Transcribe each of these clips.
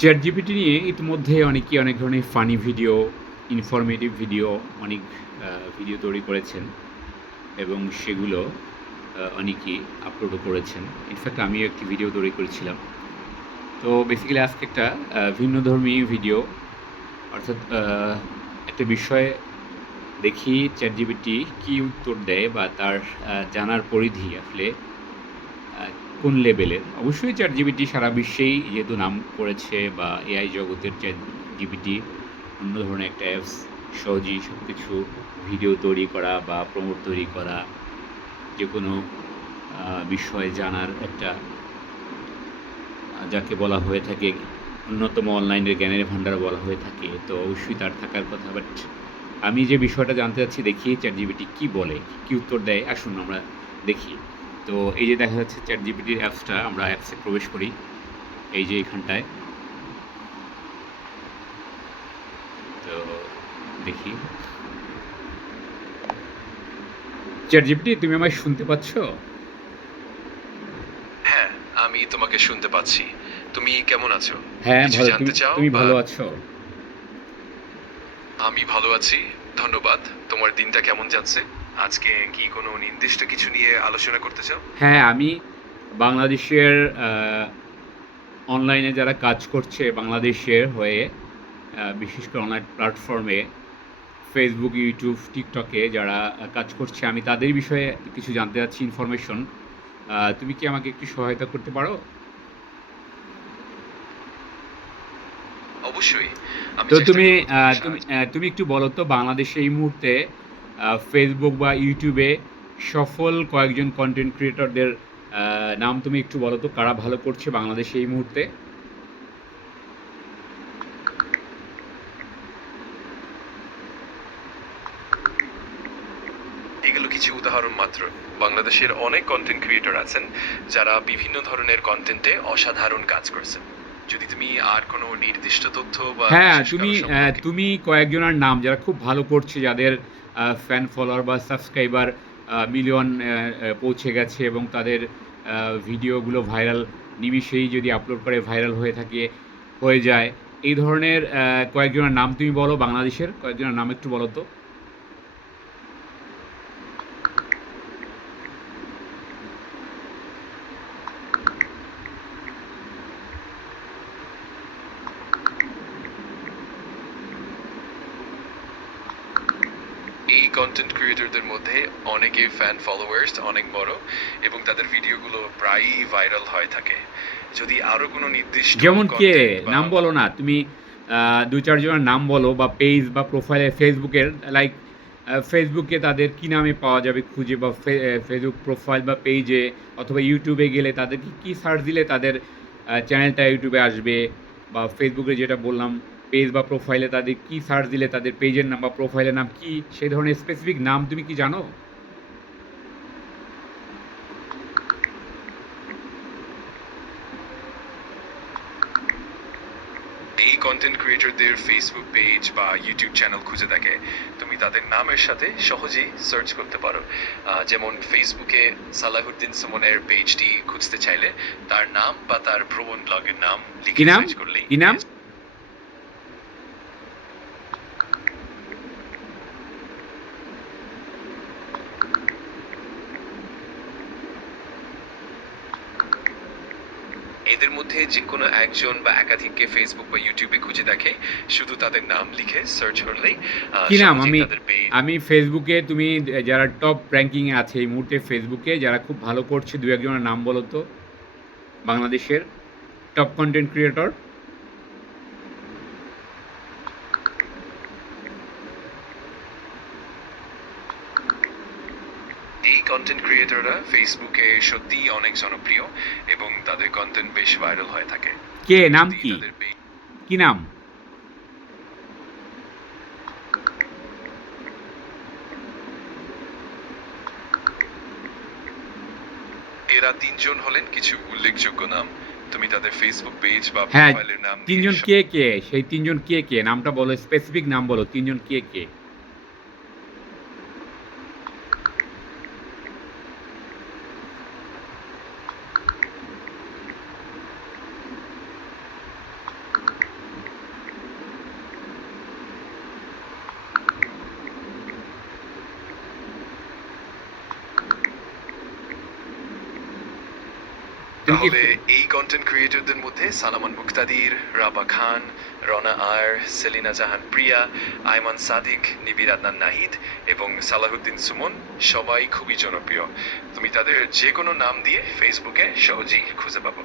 ChatGPT নিয়ে ইতিমধ্যে অনেকেই অনেক ধরনের ফানি ভিডিও, ইনফরমেটিভ ভিডিও, অনেক ভিডিও তৈরি করেছেন এবং সেগুলো অনেকেই আপলোডও করেছেন। ইনফ্যাক্ট আমিও একটি ভিডিও তৈরি করেছিলাম। তো বেসিক্যালি আজকে একটা ভিন্নধর্মী ভিডিও, অর্থাৎ একটা বিষয়ে দেখি ChatGPT কী উত্তর দেয় বা তার জানার পরিধি আসলে আ কোন লেভেলের। অবশ্যই ChatGPT সারা বিশ্বেই যেহেতু নাম করেছে বা এআই জগতের ChatGPT অন্য ধরনের একটা অ্যাপস, সহজেই সবকিছু ভিডিও তৈরি করা বা প্রমোট তৈরি করা, যেকোনো বিষয় জানার একটা যাকে বলা হয়ে থাকে অন্যতম অনলাইনের জ্ঞানের ভান্ডার বলা হয়ে থাকে। তো অবশ্যই তার থাকার কথা। বাট আমি যে বিষয়টা জানতে চাচ্ছি, দেখি ChatGPT কী বলে, কী উত্তর দেয়, আসুন আমরা দেখি। তো এই যে দেখা যাচ্ছে ChatGPTর অ্যাপসটা, আমরা অ্যাপসে প্রবেশ করি। এই যে এখানটায়। তো দেখি। ChatGPT, তুমি আমায় শুনতে পাচ্ছ? হ্যাঁ, আমি তোমাকে শুনতে পাচ্ছি। তুমি কেমন আছো? হ্যাঁ, কিছু ভালো। জানতে চাও তুমি বা? ভালো আছো? আমি ভালো আছি, ধন্যবাদ। তোমার দিনটা কেমন যাচ্ছে? আজকে কি কোনো নির্দিষ্ট কিছু নিয়ে আলোচনা করতে চাও? হ্যাঁ, আমি বাংলাদেশের অনলাইনে যারা কাজ করছে বাংলাদেশের হয়ে, বিশেষ করে অনলাইন প্ল্যাটফর্মে Facebook, YouTube, TikTok এ যারা কাজ করছে, আমি তাদের বিষয়ে কিছু জানতে চাচ্ছি ইনফরমেশন। তুমি কি আমাকে একটু সহায়তা করতে পারো? অবশ্যই, আমি তো চেষ্টা তুমি করব আ তোমাকে তুমি সাহায্য। অ্যা তুমি একটু বলো তো, বাংলাদেশে এই মুহূর্তে Facebook বা YouTube এ সফল কয়েকজন কনটেন্ট ক্রিয়েটরদের নাম তুমি একটু বলো তো, কারা ভালো করছে বাংলাদেশে এই মুহূর্তে? এগুলো কিছু উদাহরণ মাত্র। বাংলাদেশের অনেক কনটেন্ট ক্রিয়েটর আছেন যারা বিভিন্ন ধরনের কনটেন্টে অসাধারণ কাজ করছেন। যদি তুমি আর কোনো নির্দিষ্ট তথ্য বা হ্যাঁ, বিশেষ কারো সম্পর্কে। তুমি কয়েকজনের নাম যারা খুব ভালো করছে, যাদের ফ্যান ফলোয়ার বা সাবস্ক্রাইবার মিলিয়ন পৌঁছে গেছে এবং তাদের ভিডিওগুলো ভাইরাল, নিমিষেই যদি আপলোড করে ভাইরাল হয়ে যায়। এই ধরনের কয়েকজনের নাম তুমি বলো, বাংলাদেশের কয়েকজনের নাম একটু বলো তো? এই কন্টেন্ট ক্রিয়েটরদের মধ্যে অনেকের ফ্যান ফলোয়ার্স অনেক বড় এবং তাদের ভিডিওগুলো প্রায়ই ভাইরাল হয়ে থাকে। যদি আরো কোনো নির্দিষ্ট যেমন কে? কন্টেন্ট বা। নাম বলো না। তুমি ২-৪ জনের নাম বলো বা পেজ বা প্রোফাইলে ফেসবুকের, লাইক ফেসবুকে তাদের কি নামে পাওয়া যাবে খুঁজে, বা ফেসবুক প্রোফাইল বা পেজে, অথবা ইউটিউবে গেলে তাদেরকে কি সার্চ দিলে তাদের চ্যানেলটা ইউটিউবে আসবে, বা ফেসবুকে যেটা বললাম পেজ বা প্রোফাইলে তাদের কি সার্চ দিলে তাদের পেজের নাম বা প্রোফাইলের নাম কি? সে ধরনের স্পেসিফিক নাম তুমি কি জানো? এই কন্টেন্ট ক্রিয়েটরদের ফেসবুক পেজ বা ইউটিউব চ্যানেল খুঁজে দেখে তুমি তাদের নামের সাথে সহজেই সার্চ করতে পারো। যেমন ফেসবুকে সালাহুদ্দিন সুমনের পেজটি খুঁজতে চাইলে তার নাম বা তার ভ্রমণ ব্লগের নাম কি লিখে নাম? সার্চ করলেই কি নাম? এদের মধ্যে যে কোনো একজন বা একাধিককে ফেসবুক বা ইউটিউবে খুঁজে দেখে শুধু তাদের নাম লিখে সার্চ করলেই কি নাম? সহজেই আমি তাদের পেজ। আমি ফেসবুকে, তুমি যারা টপ র‍্যাংকিং এ আছে এই মুহূর্তে ফেসবুকে, যারা খুব ভালো করছে ২-১ জনের নাম বলো তো, বাংলাদেশের টপ কনটেন্ট ক্রিয়েটর? এই কন্টেন্ট ক্রিয়েটররা ফেসবুকে সত্যিই অনেক জনপ্রিয় এবং তাদের কন্টেন্ট বেশ ভাইরাল হয়ে থাকে। কে? তুমি নাম যদি কি? তাদের পেজ। কি নাম? এরা তিনজন হলেন কিছু উল্লেখযোগ্য নাম। তুমি তাদের ফেসবুক পেজ বা হ্যাঁ, প্রোফাইলের নাম ৩ দিয়ে জন কে, কে? সেই ৩ জন কে, কে? নামটা বলো, স্পেসিফিক নাম বলো। ৩ জন কে, কে? কি তাহলে এই কন্টেন্ট ক্রিয়েটরদের মধ্যে সালামান মুক্তাদির, রাবা খান, রনা আয়ার, সেলিনা জাহান প্রিয়া, আয়মান সাদিক, নিবির আদনান নাহিদ এবং সালাহুদ্দিন সুমন সবাই খুবই জনপ্রিয়। তুমি তাদের যে কোনো নাম দিয়ে ফেসবুকে সহজেই খুঁজে পাবো।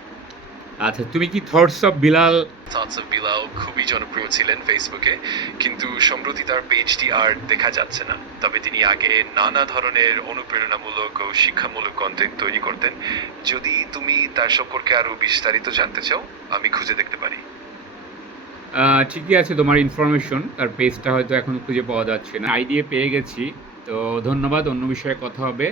আচ্ছা, তুমি কি thoughts of Bilal? Thoughts of Bilal খুবই জনপ্রিয় ছিলেন ফেসবুকে, কিন্তু সম্প্রতি তার পেজটি আর দেখা যাচ্ছে না। তবে তিনি আগে নানা ধরনের অনুপ্রেরণামূলক ও শিক্ষামূলক কন্টেন্ট তৈরি করতেন। যদি তুমি তার সম্পর্কে আরো বিস্তারিত জানতে চাও, আমি খুঁজে দেখতে পারি। ঠিকই আছে তোমার ইনফরমেশন, তার পেজটা হয়তো এখন খুঁজে পাওয়া যাচ্ছে না। আইডিয়া পেয়ে গেছি, তো ধন্যবাদ, অন্য বিষয়ে কথা হবে।